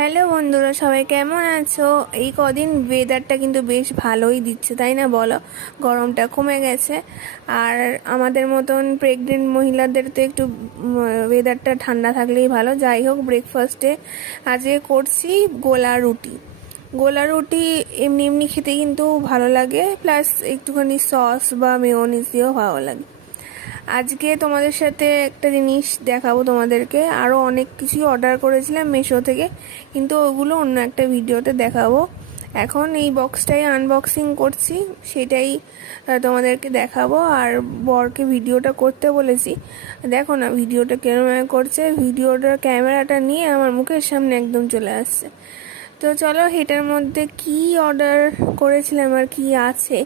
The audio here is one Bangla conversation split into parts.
হ্যালো বন্ধুরা, সবাই কেমন আছো? এই কদিন ওয়েদারটা কিন্তু বেশ ভালোই দিচ্ছে, তাই না বলো? গরমটা কমে গেছে। আর আমাদের মতন প্রেগনেন্ট মহিলাদের তো একটু ওয়েদারটা ঠান্ডা থাকলেই ভালো। যাই হোক, ব্রেকফাস্টে আজকে করছি গোলা রুটি। গোলা রুটি এমনি এমনি খেতে কিন্তু ভালো লাগে, প্লাস একটুখানি সস বা মেয়োনিজ দিয়েও ভালো লাগে। আজকে তোমাদের সাথে একটা জিনিস দেখাবো তোমাদেরকে। আরও অনেক কিছুই অর্ডার করেছিলাম মিশো থেকে, কিন্তু ওগুলো অন্য একটা ভিডিওতে দেখাবো। এখন এই বক্সটাই আনবক্সিং করছি, সেটাই তোমাদেরকে দেখাবো। আর বরকে ভিডিওটা করতে বলেছি। দেখো না ভিডিওটা কেরম করছে, ভিডিওটার ক্যামেরাটা নিয়ে আমার মুখের সামনে একদম চলে আসছে। তো চলো, এটার মধ্যে কি অর্ডার করেছিলাম আর কি আছে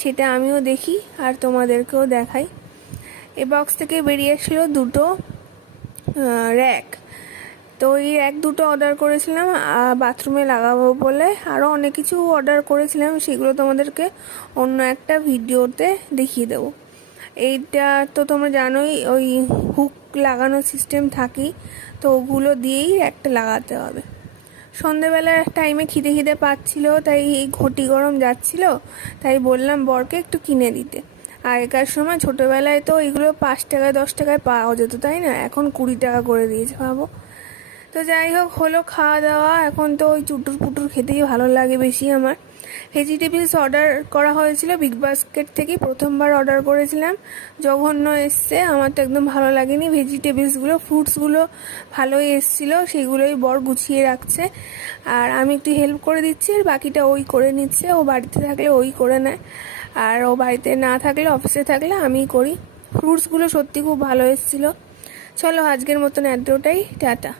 সেটা আমিও দেখি আর তোমাদেরকেও দেখাই। এই বক্স থেকে বেরিয়ে আসলো দুটো র্যাক। তো এই র্যাক দুটো অর্ডার করেছিলাম বাথরুমে লাগাবো বলে। আরও অনেক কিছু অর্ডার করেছিলাম, সেগুলো তোমাদেরকে অন্য একটা ভিডিওতে দেখিয়ে দেবো। এইটা তো তোমরা জানোই, ওই হুক লাগানো সিস্টেম থাকেই, তো ওগুলো দিয়েই একটা লাগাতে হবে। সন্ধেবেলার টাইমে খিদে পাচ্ছিল, তাই এই ঘটি গরম যাচ্ছিল, তাই বললাম বরকে একটু কিনে দিতে। আগেকার সময় ছোটোবেলায় তো এগুলো 5 টাকায় 10 টাকায় পাওয়া যেত, তাই না? এখন 20 টাকা করে দিয়েছে, ভাবো। তো যাই হোক, হলো খাওয়া দাওয়া। এখন তো ওই চুটুর পুটুর খেতেই ভালো লাগে বেশি আমার। ভেজিটেবলস অর্ডার করা হয়েছিল বিগ বাস্কেট থেকে, প্রথমবার অর্ডার করেছিলাম, জঘন্য এসছে। আমার তো একদম ভালো লাগেনি ভেজিটেবলসগুলো। ফ্রুটসগুলো ভালোই এসছিল, সেগুলোই বর গুছিয়ে রাখছে, আর আমি একটু হেল্প করে দিচ্ছি, আর বাকিটা ওই করে নিচ্ছে। ও বাড়িতে থাকলে ওই করে নেয়, আর ও বাড়িতে না থাকলে, অফিসে থাকলে আমি করি। ফ্রুটসগুলো সত্যি খুব ভালো এসেছিলো। চলো, আজকের মতন এতটাই, টাটা।